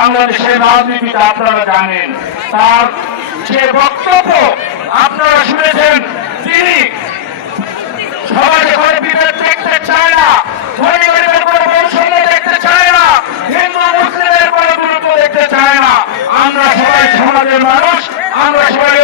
বাংলাদেশের রাজনীতিটা আপনারা জানেন, তার যে বক্তব্য আপনারা শুনেছেন, তিনি বিভেদ দেখতে না চায় না দেখতে চায় না। আমরা সবাই সমাজের মানুষ, আমরা সবাই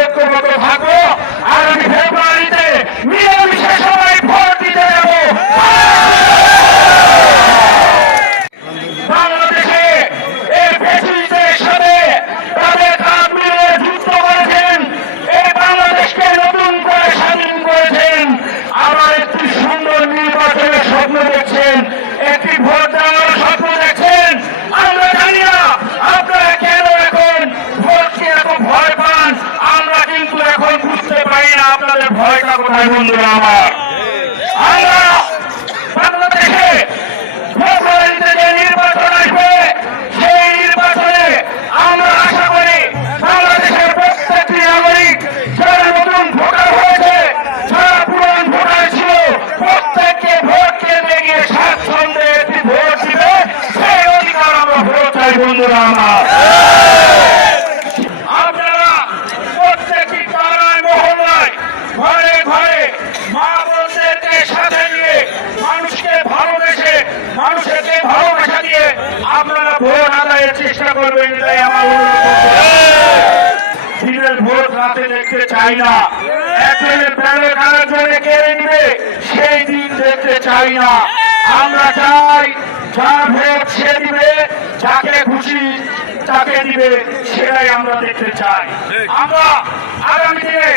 আপনাদের ভয়টা কোথায় বন্ধুরা আমার? আমরা বাংলাদেশে ফেব্রুয়ারিতে যে নির্বাচন আসবে, সেই নির্বাচনে আমরা আশা করি বাংলাদেশের বন্ধুরা আমার আপনারা প্রত্যেকটি পাড়ায় মহল্লায় ঘরে ঘরে মা বোনদেরকে সাথে নিয়ে মানুষকে ভালোবেসে মানুষকে ভালোবাসা দিয়ে আপনারা ভোট আদায়ের চেষ্টা করবেন এটাই আমার দিনের ভোট রাতে দেখতে চাই না। একজনের ব্যালট আরেকজনে সেই দিন দেখতে চাই না। আমরা চাই যার ভোট সে দিবে, যাকে খুশি তাকে দিবে, সেটাই আমরা দেখতে চাই। আমরা আগামী দিনে